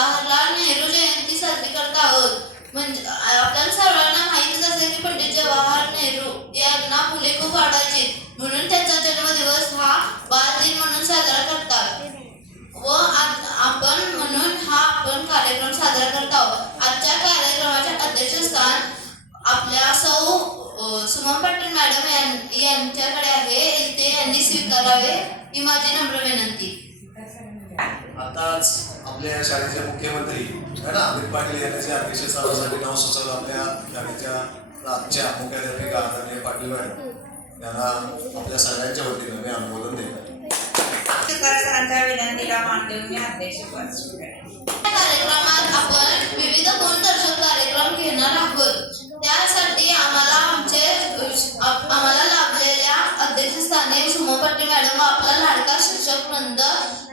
जवाहरलाल नेहरू जयंती साजरी करत आहोत. म्हणजे आपल्याला सर्वांना माहितीच असेल की पंडित जवाहरलाल नेहरू यांना मुले खूप आवडायची, म्हणून त्यांचा जन्मदिवस हा बालदिन म्हणून साजरा करतात. व आपण म्हणून आपण कार्यक्रम साजरा करत आहोत. आजच्या कार्यक्रमाचे अध्यक्षस्थान आपल्या सुमन पाटील मॅडम यांच्याकडे आहे. ते यांनी स्वीकारावे ही माझी नम्र विनंती. आताच आपल्या शाळेचे मुख्यमंत्री अमित पाटील यांच्या अध्यक्षस्थानासाठी नाव सुचवलं. आपल्या शाळेच्या आजच्या मुख्याध्यापिका आदरणीय पाटील मॅडम यांना आपल्या सगळ्यांच्या वतीनं मी अनुमोदन देतो. विनंतीला मान देऊन मी अध्यक्षपद स्वीकारते. कार्यक्रमात आपण विविध गुणदर्शक कार्यक्रम घेणार आहोत. त्यासाठी आम्हाला लाभलेल्या अध्यक्षस्थानी सुमन पाटील मॅडम व आपला लाडका शिक्षक वृंद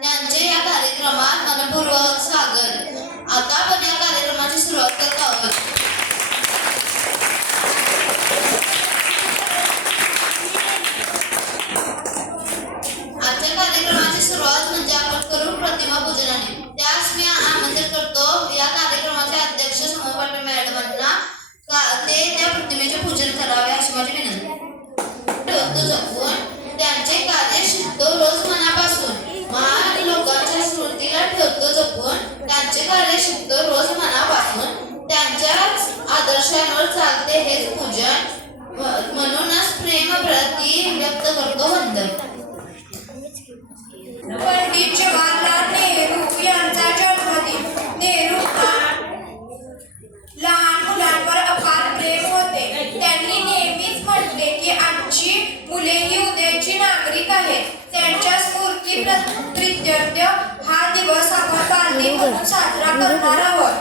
यांचे या कार्यक्रमात मनपूर्वक स्वागत. आता आपण या कार्यक्रमाची सुरुवात करत आहोत. आजच्या कार्यक्रमाची सुरुवात म्हणजे आपण करू प्रतिमा पूजनाने. त्यास मी आमंत्रित करतो या कार्यक्रमाचे अध्यक्ष सुमन पाटील मॅडमांना ते त्या प्रतिमेचे पूजन करावे अशी माझी विनंती. ठेवतो जपून त्यांचे कार्य शिकतो रोज मनापासून. महान लोकांच्या स्मृतीला ठेवतो जपून त्यांचे कार्य शिकतो रोज मनापासून. त्यांच्याच आदर्शांवर चालते हेच पूजन, म्हणूनच प्रेम प्रति व्यक्त करतो वंदन. पंडित जवाहरलाल नेहरू यांचा जन्मदिन. नेहरू लहान मुलांवर अपार प्रेम होते. त्यांनी नेहमीच म्हटले की आजची मुले ही उद्याची नागरिक आहेत. त्यांच्या स्मृतीप्रित्यर्थ हा दिवस आपण बालदिन म्हणून साजरा करणार आहोत.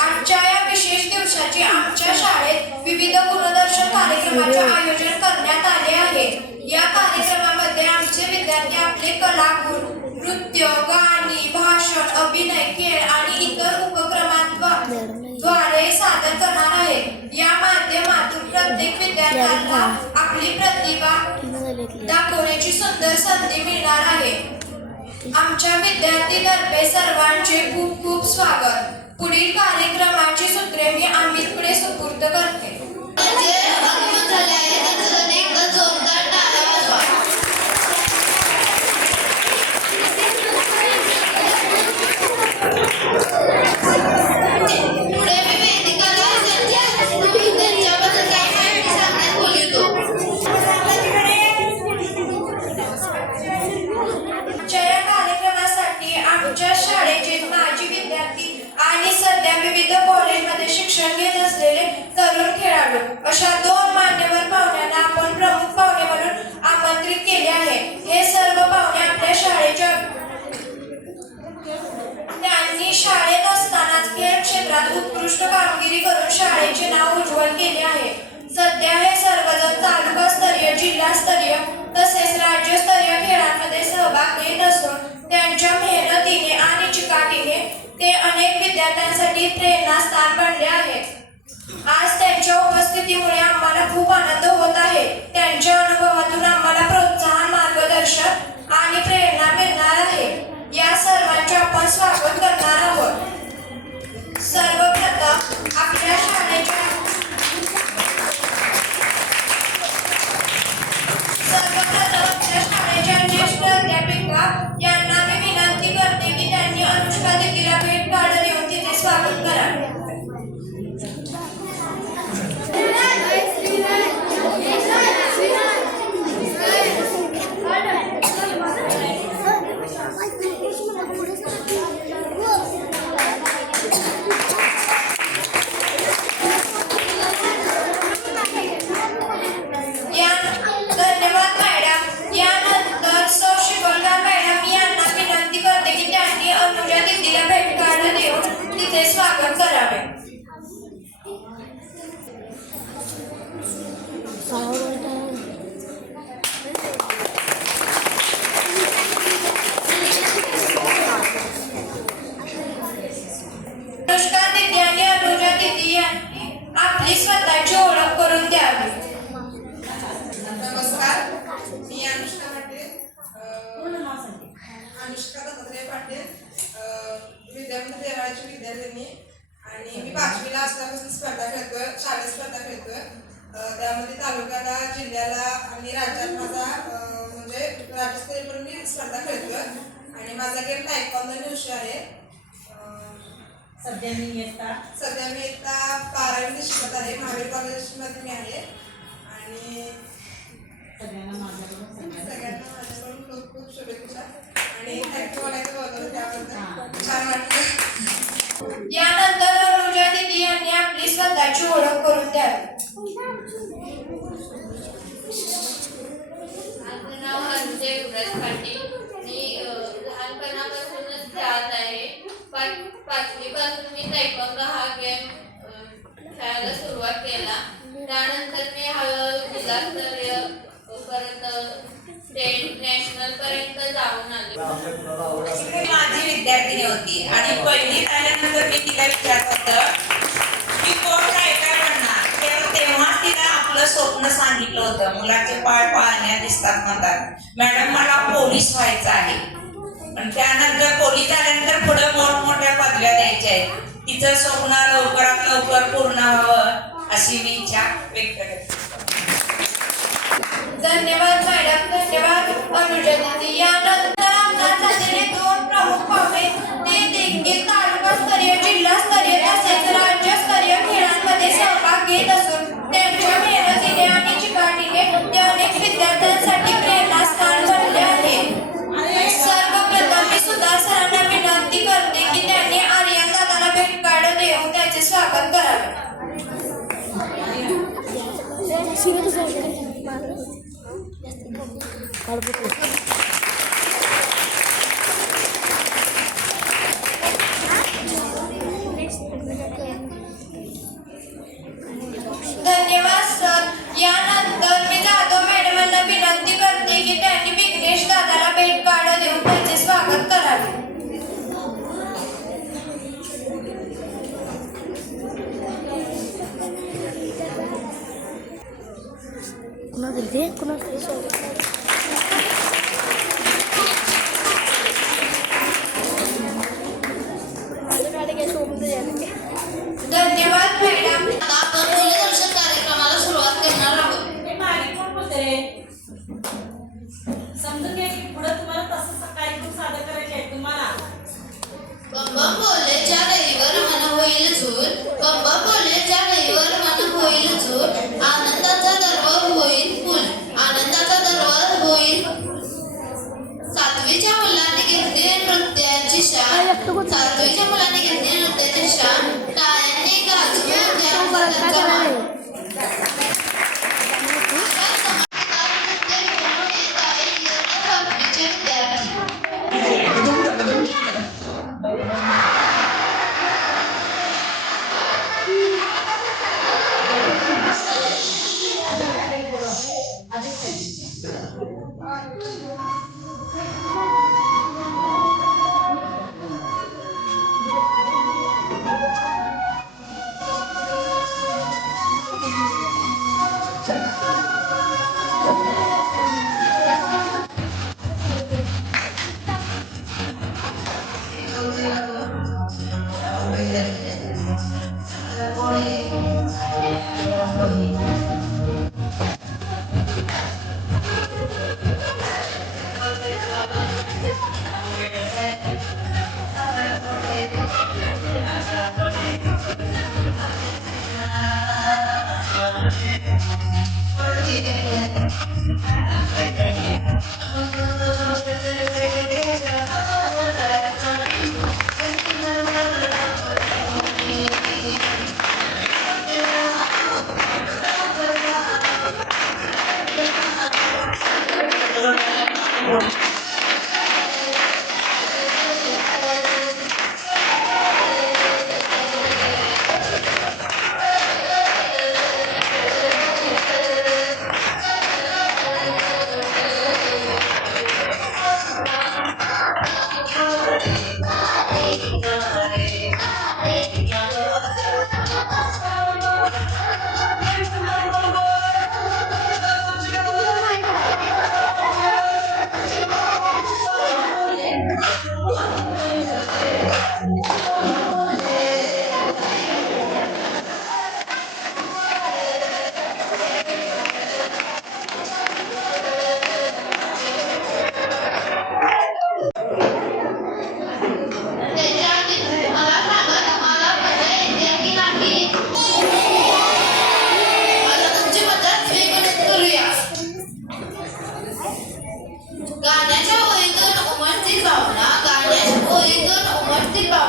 आजच्या या विशेष दिवसाची आमच्या शाळेत विविध गुणदर्शक कार्यक्रमाचे आयोजन करण्यात आले आहे. या कार्यक्रमामध्ये आमचे विद्यार्थी आपले कलागुण, नृत्य, गाणी, भाषण, अभिनय, खेळ आणि इतर उपक्रमांद्वारे सादर करणार आहेत. या माध्यमातून प्रत्येक विद्यार्थ्यांना आपली प्रतिभा दाखवण्याची सुंदर संधी मिळणार आहे. आमच्या विद्यार्थीतर्फे सर्वांचे खूप खूप स्वागत. पुढील कार्यक्रमाची सूत्रे मी अमितकडे सुपूर्द करते. विविध कॉलेजमध्ये शिक्षण घेत असलेले तरुण खेळाडू अशा 2 मान्यवर पाहुण्यांना आपण प्रमुख पाहुणे म्हणून आमंत्रित केले आहे. हे सर्व पाहुणे आपल्या शाळेच्या त्यांनी शाळेत असतानाच खेळ क्षेत्रात उत्कृष्ट कामगिरी करून शाळेचे नाव उज्ज्वल केले आहे. सध्या हे सर्वजण तालुकास्तरीय, जिल्हास्तरीय तसेच राज्यस्तरीय खेळांमध्ये सहभाग घेत असून त्यांच्या मेहनतीने आणि चिकाटीने ते अनेक विद्यार्थ्यांसाठी प्रेरणास्थान बनले आहेत. आज त्यांच्या उपस्थितीमुळे आम्हाला खूप आनंद होत आहे. त्यांच्या अनुभवातून आम्हाला प्रोत्साहन, मार्गदर्शन आणि प्रेरणा मिळणार आहे. या सर्वांचे आपण स्वागत करणार आहोत. सर्वप्रथम आपल्या शाळेच्या ज्येष्ठ अध्यापिका यांना मी विनंती करते की त्यांनी अनुष्का दीदीला भेट कार्ड देऊन तिचे स्वागत करावे. धन्यवाद मॅडम. यानंतर सौ शिवलगा मॅडम यांना विनंती करते की त्यांनी अनुजा दीदीला भेट आणि मी 5वीला असल्यापासून स्पर्धा खेळतोय, शाळेत स्पर्धा खेळतोय. त्यामध्ये तालुक्याला, जिल्ह्याला आणि राज्यात माझा म्हणजे राज्यस्तरीयपर्यंत मी स्पर्धा खेळतोय. आणि माझा गेम तायक्वांदो विषय आहे. सध्या मी इयत्ता 12वी शिकत आहे. महावीर कॉलेजमध्ये मी आहे. आणि सगळ्यांना माझ्याकडून खूप खूप शुभेच्छा आणि थँक्यू म्हणायचं बोलवलं त्याबद्दल. छान वाटलं. यानंतर अनुजा दिदी यांनी आपली स्वतःची ओळख करून द्यावी. माझं नाव अनुजा युवराज पाटील. मी लहानपणापासूनच खेळत आहे. 5वीपासून मी तायक्वांदो हा गेम खेळायला सुरुवात केला. त्यानंतर मी हळूहळू जिल्हास्तरीय परत स्टेट नॅशनल पर्यंत जाऊन आले. ती माझी विद्यार्थिनी होती आणि पहिलीत आल्यानंतर मी तिला विचारलं होतं की कोण काय काय बनणार. तेव्हाच तिला आपलं स्वप्न सांगितलं होतं. मुलाचे पाय पाळण्या दिसतात म्हणतात. मॅडम मला पोलीस व्हायचं आहे. पण त्यानंतर पोलीस आल्यानंतर पुढे मोठमोठ्या पदव्या द्यायच्या आहेत. तिचं स्वप्न लवकरात लवकर पूर्ण व्हावं अशी मी इच्छा व्यक्त करते. धन्यवाद मॅडम, धन्यवाद अनुजा दिदी. यानंतर आमदार झालेले 2 प्रमुख पाहुणे ते देखील तालुकास्तरीय, जिल्हास्तरीय तसेच राज्यस्तरीय खेळांमध्ये सहभाग घेत असून त्यांच्या मेहनतीने आणि चिकाटीने ते अनेक विद्यार्थ्यांसाठी प्रेरणास्थान बनले आहे. सर्वप्रथम मी सुधार सरांना विनंती करते की त्यांनी आर्यन दादाला भेट कार्ड देऊन त्याचे स्वागत करावे. धन्यवाद सर. यानंतर मी जाधव मॅडमांना विनंती करते की त्यांनी विघ्नेश दादाला भेट कार्ड देऊन त्याचे स्वागत करावे. धन्यवाद मॅडम. आता आपण मूल्यदर्शक कार्यक्रमाला सुरुवात करणार आहोत. हे मालिक कोण बोलते रे? समजून घ्या की पुढे तुम्हाला तसं कार्यक्रम सादर करायचे आहे तुम्हाला. बंबम बोलले ज्या रविवर मन होईल झूल. बंबम बोलले ज्या रविवर मन होईल झूल. आनंदाचा दरबार होईल फुल. आनंदाचा दरबार होईल. 7वीच्या मुलाने घेतली नृत्याची शान. 7वीच्या मुलाने घेतली नृत्याची शान. टाळ्यांनी गाजवून द्या त्यांचा मान. आता समाजकार नृत्य घेऊन येत आहे इयत्ता 5वीचे विद्यार्थी.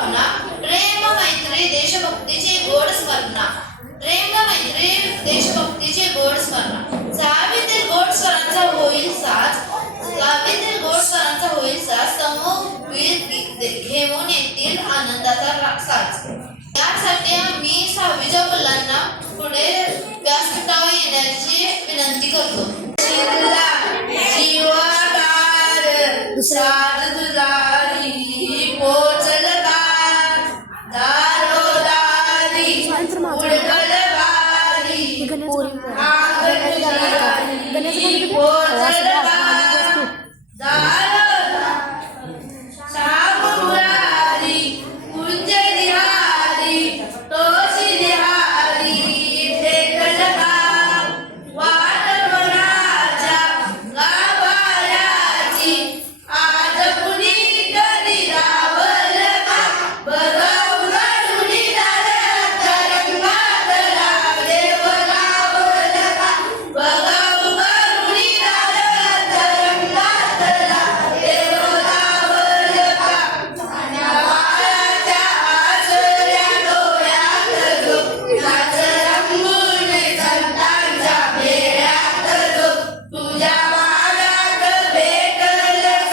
भावना, प्रेम मैत्री देशभक्तीची गोड स्मरणा, प्रेम मैत्री देशभक्तीची गोड स्मरणा. जावेतील गोड स्वरांचा होईल साज, जावेतील गोड स्वरांचा होईल साज, समूह घेऊन येतील आनंदाचा साज. यासाठी आम्ही 6वीच्या मुलांना पुढे व्यासपीठावर येण्याची विनंती करतो. साध दुलारी पोचलदार, दारोदारी उडगलवारी, आंगण तुझी पोचलदार, दारोदार शामुरारी कुंजनिहारी तोशिनिहारी ढेकलबार, वाटवराच्या गाभाऱ्याची आज कुणी कधी रावल का, बघाऊ गडुनी तरंगातला देव गावल का, बघाऊ गडुनी तरंगातला देव गावल का. आणि बाळाच्या आसऱ्या डोळ्यात जो नाच रंगून संतांच्या फेऱ्यात जो, तुझ्या मागात भेटल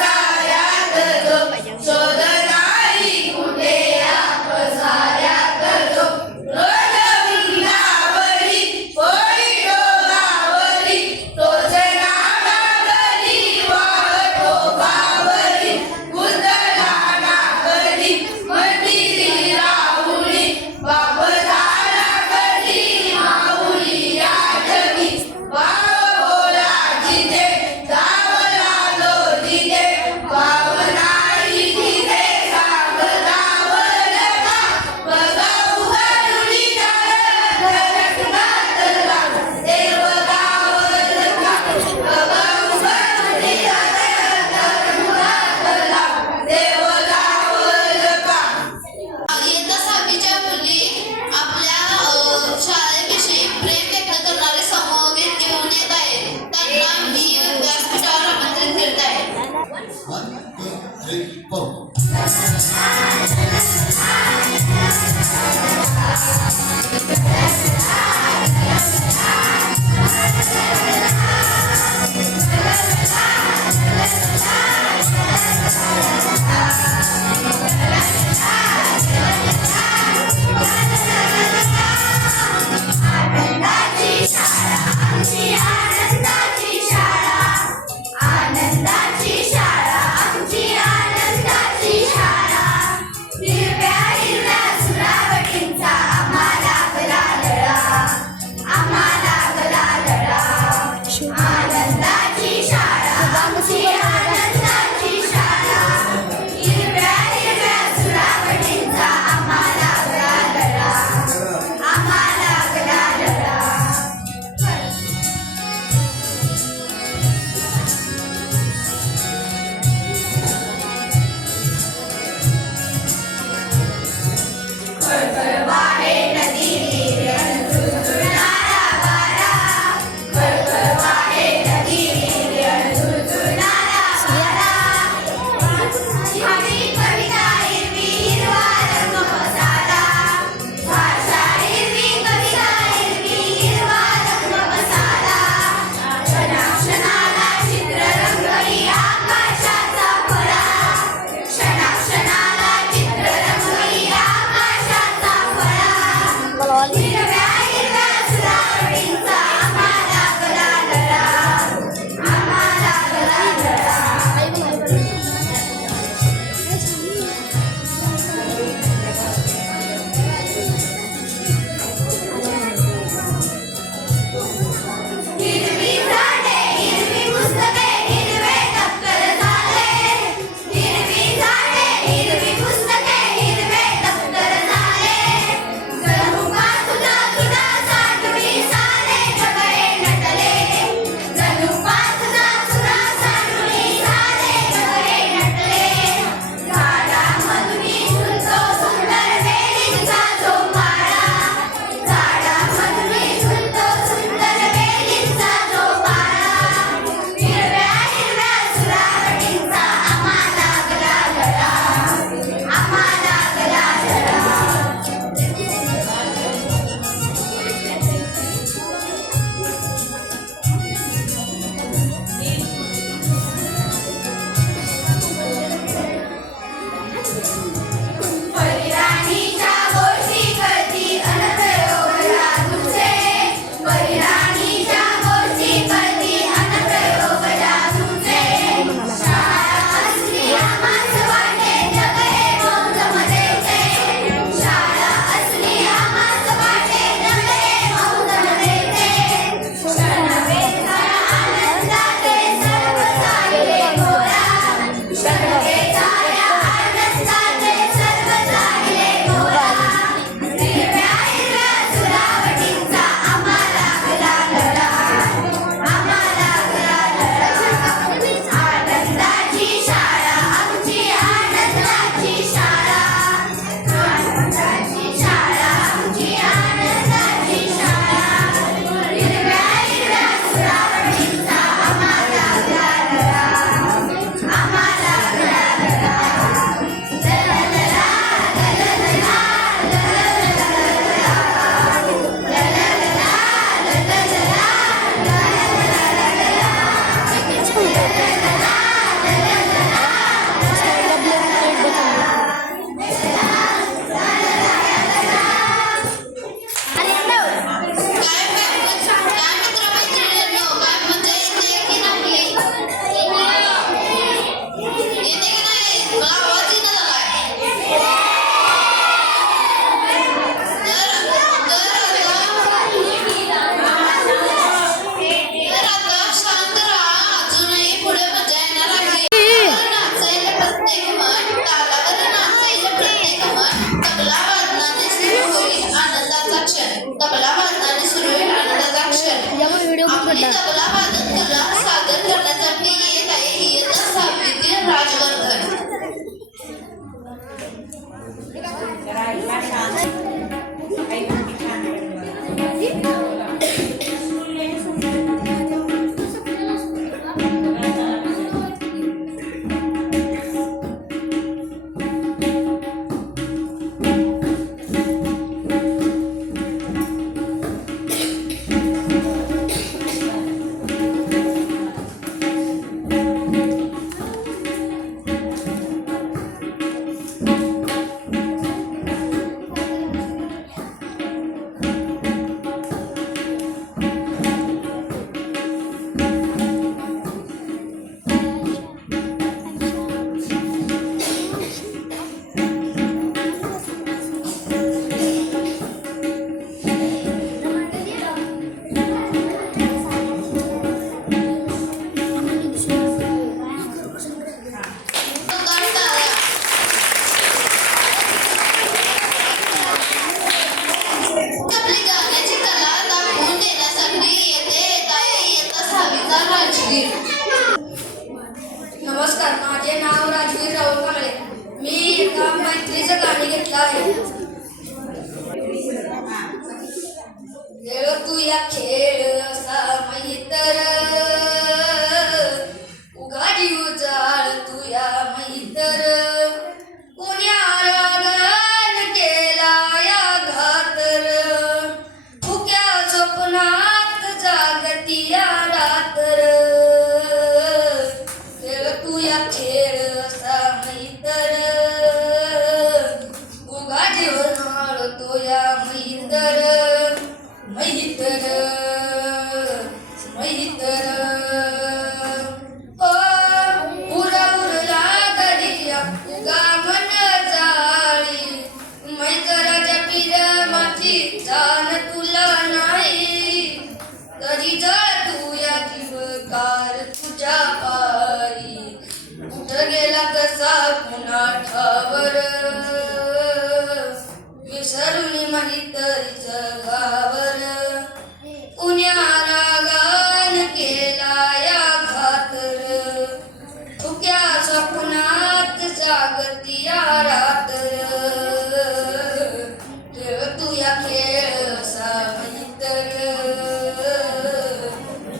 साऱ्यात जो, शोध नाही कुठे आपसाऱ्यात जो. रोज वृंदावरी होई डोगावरी, तोच नागावरी वाहतो गावरी, कुंदला नागरी मंदिरी राहुरी, बाप झाला कधी माऊली या जगी. वाव बोला जिथे जावला जो जिथे, वाव नाही तिथे सांगतावल का, बघाऊ गडुनी तरंगातला देव गावल का, बघाऊ गडुनी तरंगातला देव गावल का. इयत्ता 6वीच्या मुली आपल्या शाळेविषयी प्रेम व्यक्त करणारे समूहगीत घेऊन येत आहेत. त्यांना मी व्यासपीठावर आमंत्रित करत आहे. 1, 2, 3, 4. आनंदाची शाळा आमची, आनंदाची शाळा, आनंदाची शाळा आमची, आनंदाची शाळा. हिरव्या हिरव्या सुरावटींचा आम्हाला गला लळा, आम्हाला गला लळा. आनंदाची शाळा आमची, आनंदाची शाळा, हिरव्या हिरव्या सुरावटींचा आम्हाला गला लळा, आम्हाला गला लळा. खळखळवाडे नदी निर्यण झुळझुळणारा वारा, खळखळवाडे नदी निर्यण झुळझुळणारा नमस्कार, माझे नाव राजवीर राहुल कांबळे. मी एका मैत्रीचं गाणे घेतलं आहे. खेळ तू या खेळ असा मैत्र, उगा जीव जाळ तू या मैत्र. कोण्या रागान केला या घातर, फुक्या स्वप्नात जागती या रात्र. खेळ तू या खेळ असा मैत्र, उगा जीव जाळतो या मैत्र. मैत्र मैत्र उरा उरला गडिया उगा मन जाळी. मैत्राच्या पिरमाची जाण तुला नाही, तरी जळ तू या जीवकार तुझ्या पायी. कुठं गेला कसा पुन्हा ठावर, विसरून मैत्रीच गावर. कुण्या रागान केला या घातर, फुक्या स्वप्नात जागती या रात्र. खेळ तू या खेळ असा मैत्र,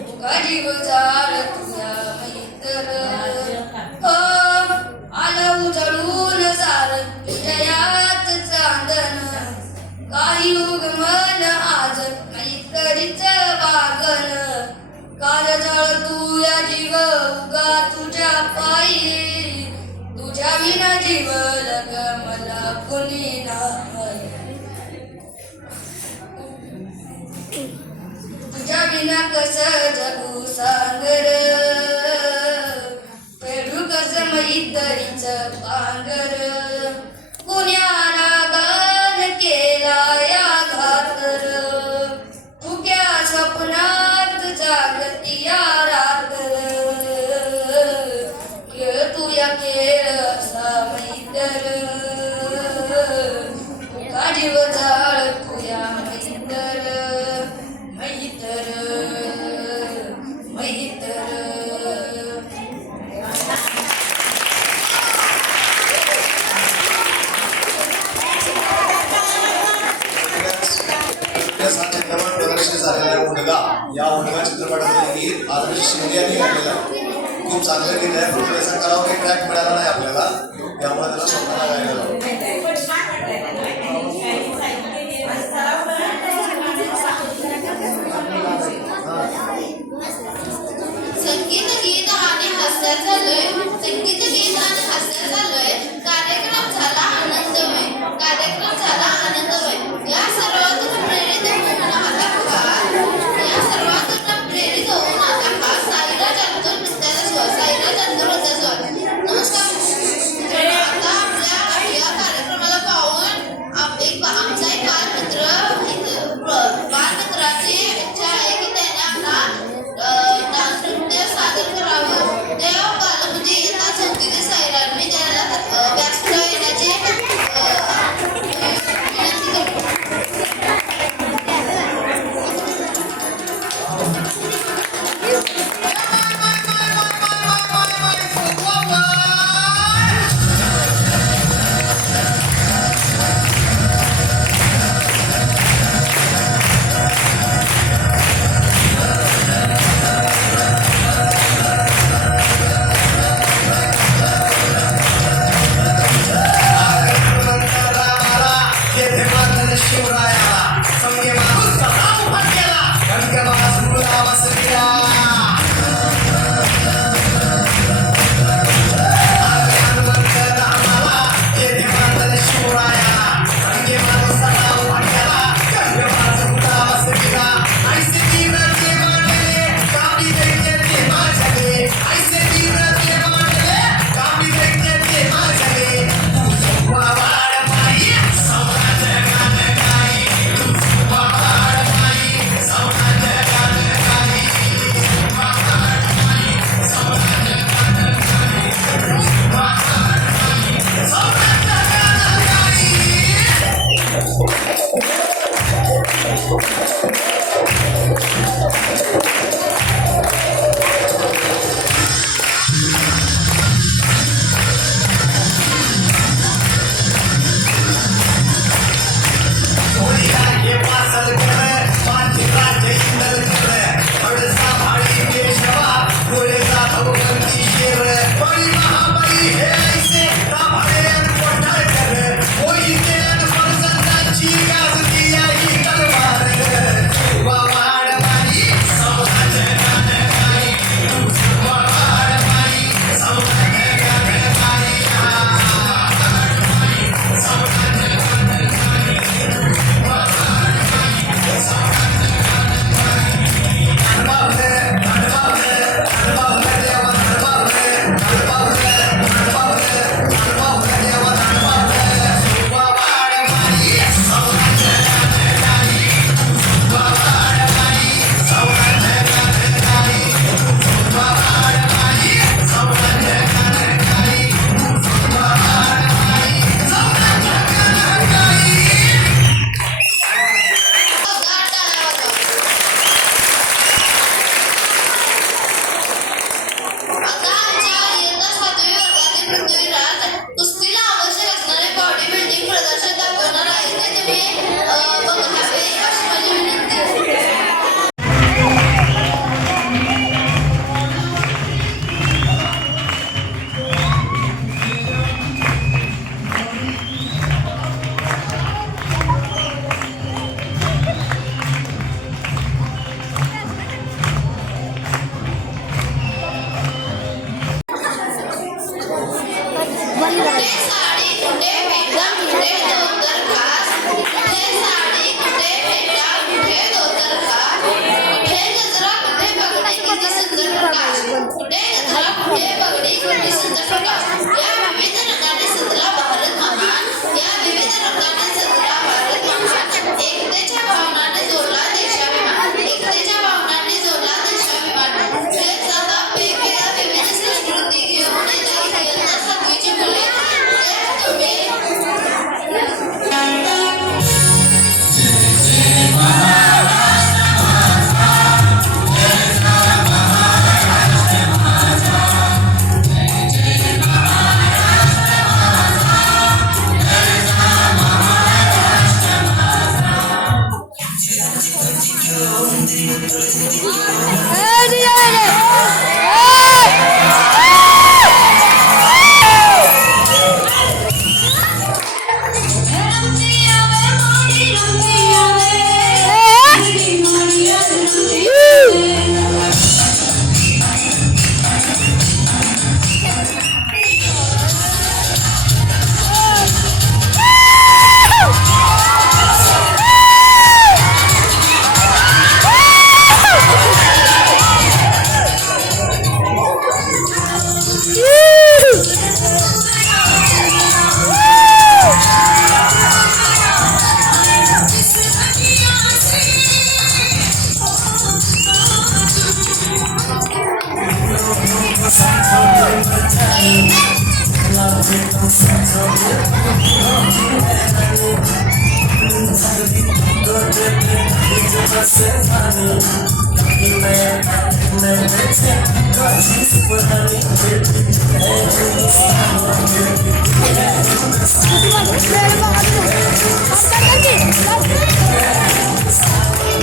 उगा जीव जाळ तुझ्या मैत्र. आलं उजळून सार विजयात चांदन, काही उगमन आज मैत्रीच वागन. काल जळ तू या जीव उगा तुझ्या पायी, तुझ्या विना जीव लग मला कुणी नाही. तुझ्या विना कस जगू सांगर, पेढू कस मैत्रीच पांगर. कुण्या रागान केला या घातर, फुक्या स्वप्नात जागती या रात्र. खेळ तू या खेळ असा मैत्र, उगा जीव जाळ तू या मैत्र. मैत्र मैत्र हा चित्रपट प्रदर्शित झालेला उडगा या उडगा चित्रपटातील गीत आदर्श शिंदे यांनी गायलेलं आहे. खूप चांगलं गीत आहे, पण त्याचा करावं ट्रॅक मिळाला नाही आपल्याला, त्यामुळे त्याला स्वतःला गायला लावलं. संगीत गीत आणि हास्य झालंय, संगीत गीत आणि हास्य झालंय. कार्यक्रम झाला आनंदमय, कार्यक्रम झाला आनंदमय. या सर्वातून प्रेरित होऊन या सर्वातून प्रेरित होऊन आता हा साईराज अंतूर नृत्याचा स्वर, साईराज अंतूर नृत्याचा स्वर. नमस्कार मित्रांनो, आता आपल्या या कार्यक्रमाला पाहून आमचा एक बालमित्राची इच्छा आहे की त्याने आपला डान्स नृत्य सादर करावं. ते म्हणजे येता 4थी ते साईराज मी त्याला व्यासपीठावर येण्याचे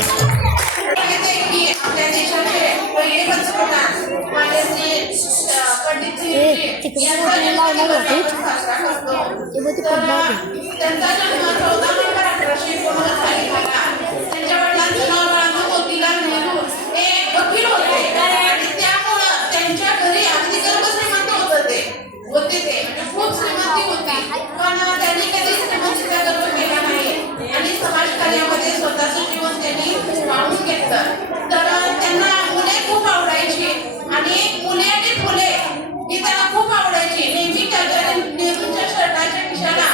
सांगितले की आपल्या देशाचे पहिले पंतप्रधान माननीय पंडित नेहरूजी यांचा जन्मदिवस आपण साजरा करतो. तर त्यांचा जन्म 14 नोव्हेंबर 1859 साली झाला. त्यांच्या वडिलांचं नाव बाळासाहेब मोतीलाल नेहरू हे वकील होते आणि त्यामुळं त्यांच्या घरी अगदी गर्भश्रीमंत होते म्हणजे खूप श्रीमंती होती. पण त्यांनी कधी श्रीमंतीचा गर्व केला नाही आणि समाजकार्यामध्ये स्वतःचं जीवन त्यांनी वाढवून घेतलं. तर त्यांना मुले खूप आवडायची आणि मुले आणि फुले ही त्यांना खूप आवडायची. नेहमी त्याच्या नेहरूंच्या शर्टाच्या खिशाला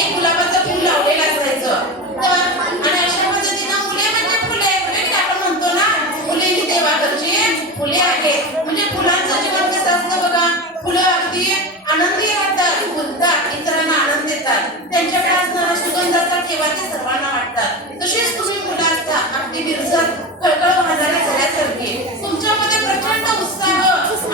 एक गुलाबाचं फुल लावलेलं असायचं. तर आणि अशा पद्धतीनं मुले म्हणजे फुले म्हणजे आपण म्हणतो ना फुले ही देवाकडची फुले आहेत. म्हणजे फुलांचं जीवन कसं असतं बघा. फुलं अगदी आनंदी राहतात, फुलतात, इतरांना आनंद देतात. त्यांच्याकडे असणारा सुगंधाचा ठेवा ते सर्वांना वाटतात. तशीच तुम्ही मुलं असता अगदी बिरसत कळकळ वाहणाऱ्या झाल्यासारखी तुमच्यामध्ये प्रचंड उत्साह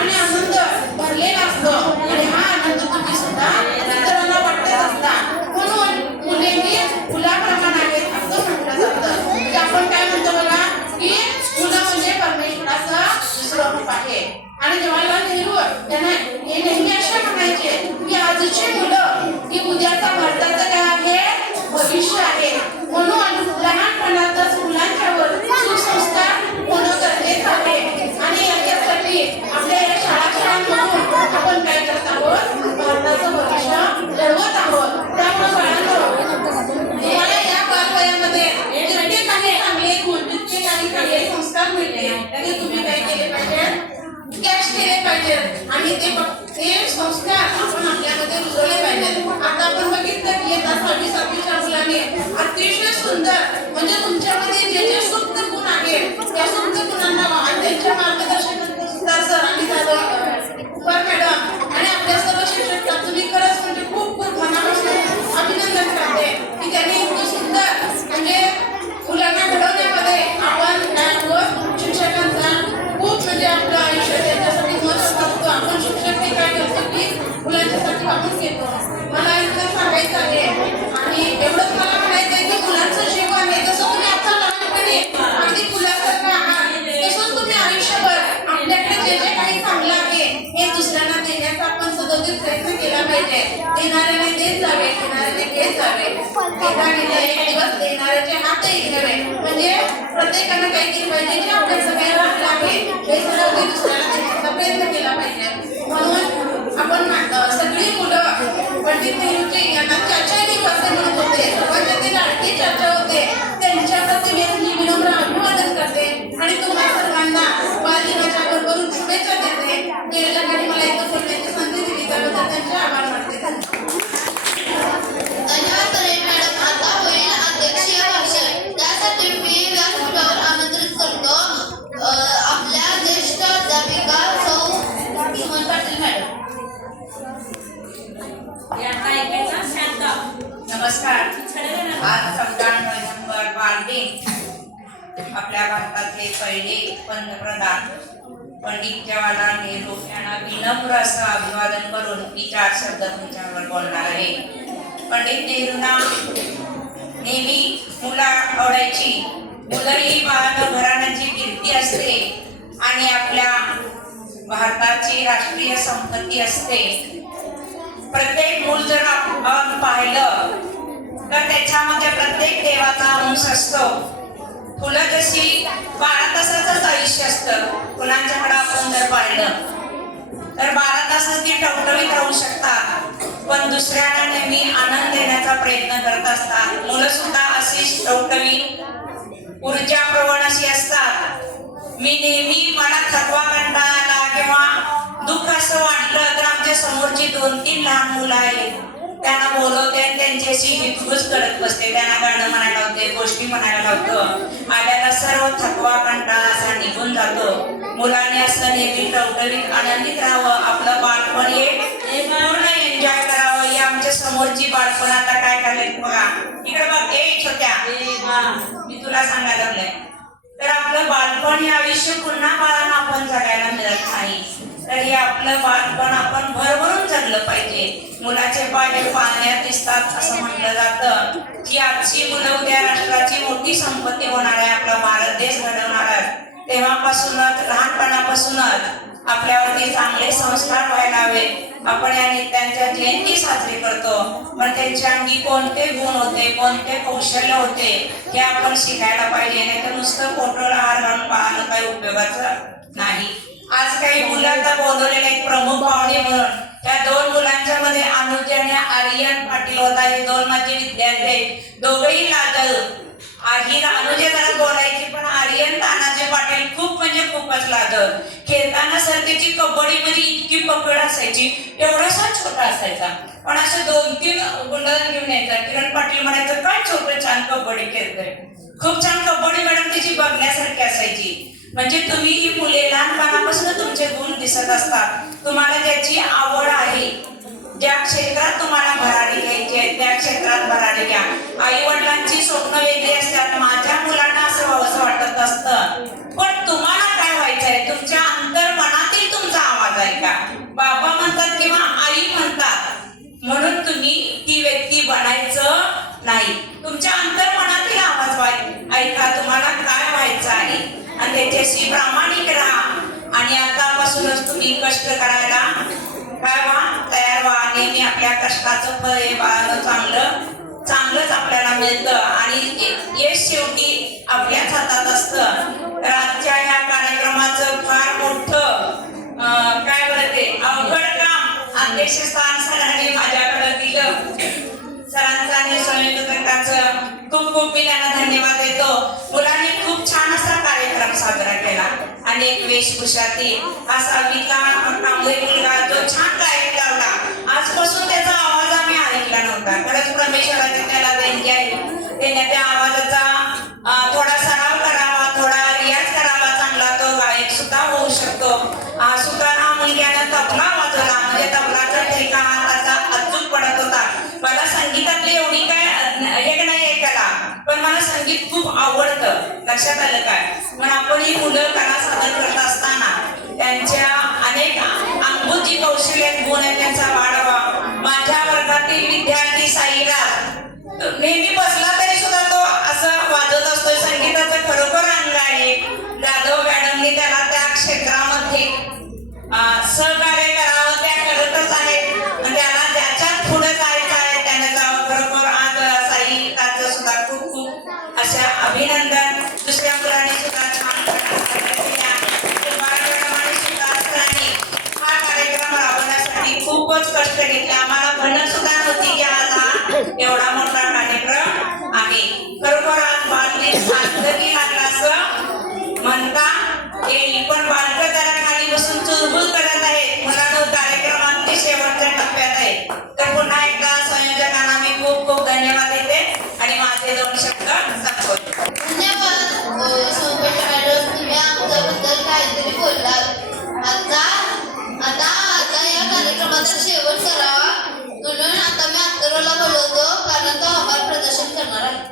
आणि आनंद भरलेला असतो आणि हा आनंद तुम्ही सुद्धा इतरांना वाटत असता. म्हणून मुलेही फुलाप्रमाणे आहेत असं म्हटलं जातं. म्हणजे आपण काय म्हणतो बघा की मुलं म्हणजे परमेश्वराचं दुसरं रूप आहे. आणि जवाहरलाल नेहरू त्यांना हे नेहमी असे म्हणायचे की आजची मुलं ही उद्याचा भारताचं काय आहे भविष्य आहे. म्हणून लहानपणातच मुलांच्यावर सुसंस्कार होणं गरजेचं आहे. आणि याच्यासाठी आपल्या या शाळांमधून आपण काय करत आहोत भारताचं भविष्य घडवत आहोत. त्यामुळे बाळांनो तुम्हाला या बालवयामध्ये जितके काही चांगले गुण जितके काही चांगले संस्कार मिळते ते तुम्ही काय केले पाहिजे कॅच केले पाहिजेत आणि ते संस्कार आपण आपल्यामध्ये रुजवले पाहिजेत. आता आपण बघितलं की येत्या 6वी-7वीच्या मुलाने अतिशय सुंदर म्हणजे तुमच्यामध्ये जे जे सुप्त गुण आहेत त्या सुप्त गुणांना आणि त्यांच्या मार्गदर्शनानुसार सर आणि पर मॅडम आणि आपल्या सर्व शिक्षकांना तुम्ही खरंच म्हणजे खूप खूप मनापासून अभिनंदन करते की त्यांनी इतकं सुंदर म्हणजे मुलांना घडवण्यामध्ये आपण शिक्षकांचा खूप म्हणजे आपलं आयुष्य त्याच्यासाठी महत्त्वाचं असतो. आपण शिक्षक हे काय करतो की मुलांच्यासाठी वापरून घेतो. मला इतकं सांगायचं आहे आणि एवढंच मला म्हणायचं आहे की मुलांचं जीवन आहे जसं तुम्ही आता लहानपणी अगदी फुलासारखं आहात तसंच तुम्ही आयुष्यभर आपल्याकडे जे जे काही चांगलं आहे हे दुसऱ्यांना देण्याचा आपण सतत प्रयत्न केला पाहिजे. देणाऱ्याने देत जावे, घेणाऱ्याने घेत जावे. एक दिवस देणाऱ्याचे हातही घ्यावे. म्हणजे प्रत्येकानं काय केलं पाहिजे जे आपल्याचं काही राहिलं आहे हे सगळं दुसऱ्याला देण्याचा प्रयत्न केला पाहिजे. म्हणून आपण सगळी मुलं पंडित नेहरूजी यांना चाचाजी असे म्हणत होते. सर्वांचे ते लाडके चाचा होते. त्यांच्याप्रती मी विनम्र अभिवादन करते आणि तुम्हा सर्वांना बालदिनाच्या बरोबरून शुभेच्छा देते. गेल्या ठिकाणी मला इथं बोलण्याची संधी दिली त्याबद्दल त्यांचे आभार मानते. धन्यवाद परेड मॅडम. आता होईल अध्यक्षीय भाषण. त्यासाठी मी व्यासपीठावर आमंत्रित करतो आपल्या ज्येष्ठ अध्यापिका सौ सुमन पाटील मॅडम. नमस्कार. आज 14 नोव्हेंबर बालदिन आपल्या भारताचे पहिले पंतप्रधान पंडित जवाहरलाल नेहरू यांना विनम्र असं अभिवादन करून मी 4 शब्द तुमच्यावर बोलणार आहे. पंडित नेहरूंना नेहमी मुलं आवडायची. मुलं ही घराण्याची कीर्ती असते आणि आपल्या भारताची राष्ट्रीय संपत्ती असते. प्रत्येक मूल जर आपण पाहिलं तर त्याच्यामध्ये प्रत्येक देवाचा अंश असतो. फुलं जशी 12 तासाचंच आयुष्य असतं. फुलांच्याकडे आपण जर पाहिलं तर 12 तासच ती टवटवीत राहू शकतात पण दुसऱ्यांना नेहमी आनंद देण्याचा प्रयत्न करत असतात. मुलं सुद्धा अशीच टवटवीत ऊर्जा प्रवण अशी असतात. मी नेहमी मला थकवा कंटाळा आला किंवा दुःख असं वाटलं तर आमच्या समोरची 2-3 लहान मुलं आहेत त्यांना बोलवते आणि त्यांच्याशी हितगुज करत बसते. त्यांना गाणं म्हणायला लावते, गोष्टी म्हणायला लावतो. आल्याला सर्व थकवा कंटाळा असा निघून जातो. मुलांनी असं नेहमी टवटवीत आनंदित राहावं, आपलं बालपण हे पूर्ण एन्जॉय करावं. ही आमच्या समोरची बालपण आता काय करायला बघा इकडे बघ. छोट्या मी तुला सांगायला लागले तर आपलं बालपण हे आयुष्य पुन्हा बाळांना आपण जगायला मिळत नाही. तर हे आपलं बालपण आपण भरभरून जगलं पाहिजे. मुलाचे पाय पाळण्यात दिसतात असं म्हटलं जातं की आजची मुलं उद्या राष्ट्राची मोठी संपत्ती होणार आहे, आपला भारत देश घडवणार आहे. तेव्हापासूनच लहानपणापासूनच आपल्यावरती चांगले संस्कार व्हायला हवे. आपण या नेत्यांच्या जयंती साजरी करतो पण त्यांच्या अंगी कोणते गुण होते, कोणते कौशल्य होते हे आपण शिकायला पाहिजे. नाही तर नुसतं फोटोला हार घालून पाहणं काही उपयोगाचं नाही. आज काही मुलांना बोलवलेले एक प्रमुख पाहुणे म्हणून त्या 2 मुलांच्या मध्ये अनुज आणि आर्यन पाटील होता. हे 2 माझे विद्यार्थी, दोघेही लाजल. आधी अनुजे जरा बोलायची पण आर्यन तानाजी पाटील खूप म्हणजे खूपच लाजल. खेळताना सर त्याची कबड्डी मध्ये इतकी पकड असायची, एवढासा छोटा असायचा पण असे 2-3 गुंडन घेऊन यायचा. किरण पाटील म्हणायचं काय छोटं छान कबड्डी खेळतोय. खूप छान कबड्डी मॅडम त्याची बघण्यासारखी असायची. म्हणजे तुम्ही ही मुले लहानपणापासून तुमचे गुण दिसत असतात. तुम्हाला ज्याची आवड आहे, ज्या क्षेत्रात तुम्हाला भरारी घ्यायची आहे त्या क्षेत्रात भरारी घ्या. आई वडिलांची स्वप्न वेगळी असतात. माझ्या मुलांना असं व्हावंसं वाटत असतं पण तुम्हाला काय व्हायचं आहे, तुमच्या अंतर्मनातील तुमचा आवाज आहे का? बाबा म्हणतात किंवा आई म्हणतात म्हणून तुम्ही ती व्यक्ती बनायचं नाही. तुमच्या अंतर्मनातील आवाज ऐका, तुम्हाला काय व्हायचं आहे आणि त्याच्याशी प्रामाणिक राहा. आणि आतापासूनच तुम्ही कष्ट करायला काय तयार व्हा. नेहमी आपल्या कष्टाचं फळ हे बाळानं चांगलंच आपल्याला मिळतं आणि यश शेवटी आपल्याच हातात असतं. तर आजच्या ह्या कार्यक्रमाचं फार मोठं काय बोलते अवघड काम अध्यक्षस्थान सरांनी माझ्याकडे दिलं. सरांचं आणि संयोजकांचं खूप खूप मी त्यांना धन्यवाद देतो. मुलांनी खूप छान असा कार्यक्रम साजरा केला. अनेक वेशभूषातील असा कांबळे मुलगा जो छान गायक लावला. आजपासून त्याचा आवाज आम्ही ऐकला नव्हता. खरंच परमेश्वराची त्याला देणगी आहे. त्याने त्या आवाजाचा थोडा सराव करावा, थोडा रियाज करावा, चांगला तो गायक सुद्धा होऊ शकतो. सुताना मुलग्यानं तबला वाजवला म्हणजे तबलाचा ठेका हाताचा अचूक पडत होता. मला संगीतातली एवढी काय हे नाही ऐकायला पण मला संगीत खूप आवडतं. लक्षात आलं काय? पण आपण ही मुलं कला सादर करत असताना त्यांच्या अनेक अंगभूत जी कौशल्य गुण आहेत त्यांचा वाढवा. माझ्या वर्गातील विद्यार्थी साईराज नेहमी बसला तरी सुद्धा तो असं वाजवत असतो. संगीताचं खरोखर अंग आहे. जाधव मॅडमनी त्याला त्या क्षेत्रामध्ये सहकार्य करावं त्या करतच आहेत. त्याला ज्याच्यात पुढे जायचं आहे त्याने जावं. खरोखर आज साईराजचं सुद्धा खूप खूप अशा अभिनंदन. दुसऱ्या मुलांनी सुद्धा छान हा कार्यक्रम राबवण्यासाठी खूपच कष्ट घेतले. आम्हाला म्हणत सुद्धा नव्हती की आज हा एवढा मोठा कार्यक्रम आहे. खरोखर आज बालदिन सार्थकी लागला असं म्हणता येईल. पण बालक जरा खाली बसून चुरबुल करत आहेत. मुलांना कार्यक्रमात शेवटच्या टप्प्यात आहे. तर पुन्हा एकदा संयोजकांना मी खूप खूप धन्यवाद देते आणि माझे 2 शब्द संपवतो. धन्यवाद सोमपेठ मॅडम, तुम्ही आमच्याबद्दल काहीतरी बोललात. आता या कार्यक्रमाचा शेवट करावा म्हणून आता मी अत्तरला बोलवतो कारण तो आभार प्रदर्शन करणार आहे.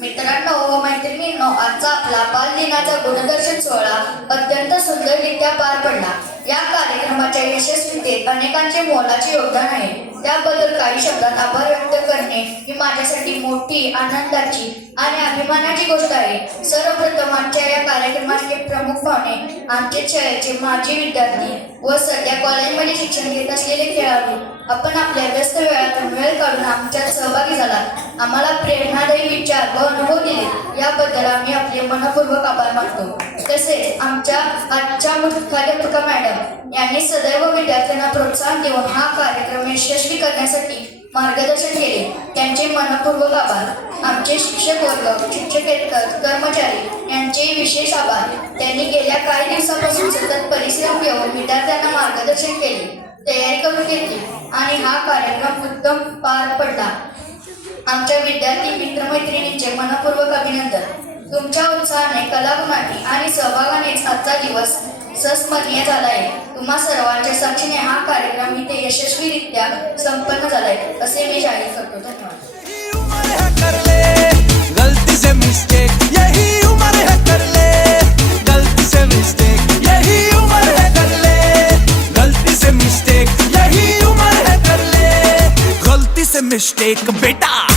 मित्रांनो व मैत्रिणींनो, आजचा आपला बालदिनाचा गुणदर्शन सोहळा अत्यंत सुंदररित्या पार पडला. या कार्यक्रमाच्या यशस्वीतेत अनेकांचे मोलाचे योगदान आहे. त्याबद्दल काही शब्दात आभार व्यक्त करणे ही माझ्यासाठी मोठी आनंदाची आणि अभिमानाची गोष्ट आहे. सर्वप्रथम आजच्या या कार्यक्रमाचे प्रमुख पाहुणे आमचे शाळेचे माजी विद्यार्थी व सध्या कॉलेजमध्ये शिक्षण घेत असलेले खेळाडू. आपण आपल्या व्यस्त वेळातून वेळ काढून आमच्यात सहभागी झालात. आम्हाला प्रेरणादायी विचार व अनुभव दिले याबद्दल आम्ही आपले मनपूर्वक आभार मानतो. तसेच आमच्या आजच्या मुख्याध्यापिका मॅडम यांनी सदैव विद्यार्थ्यांना प्रोत्साहन देऊन हा कार्यक्रम यशस्वी करण्यासाठी मार्गदर्शन केले. त्यांचे मनपूर्वक आभार. आमचे शिक्षक वर्ग, शिक्षकेतर कर्मचारी यांचेही विशेष आभार. त्यांनी गेल्या काही दिवसापासून सतत परिश्रम घेऊन विद्यार्थ्यांना मार्गदर्शन केले, तयारी करून घेतली आणि हा कार्यक्रम उत्तम पार पडला. आमच्या विद्यार्थी मित्रमैत्रिणींचे मनपूर्वक अभिनंदन. तुमच्या उत्साहाने, कलागुणाने आणि सहभागानेच आजचा दिवस संस्मरणीय झाला आहे. तुम्हा सर्वांच्या साक्षीने हा कार्यक्रम इथे यशस्वीरित्या संपन्न झाला आहे असे मी जाहीर करतो. धन्यवाद. गलती से मिस्टेक यही उम्र है कर ले, गलती से मिस्टेक यही उम्र है कर ले, गलती से मिस्टेक यही उम्र है कर ले, गलती से मिस्टेक बेटा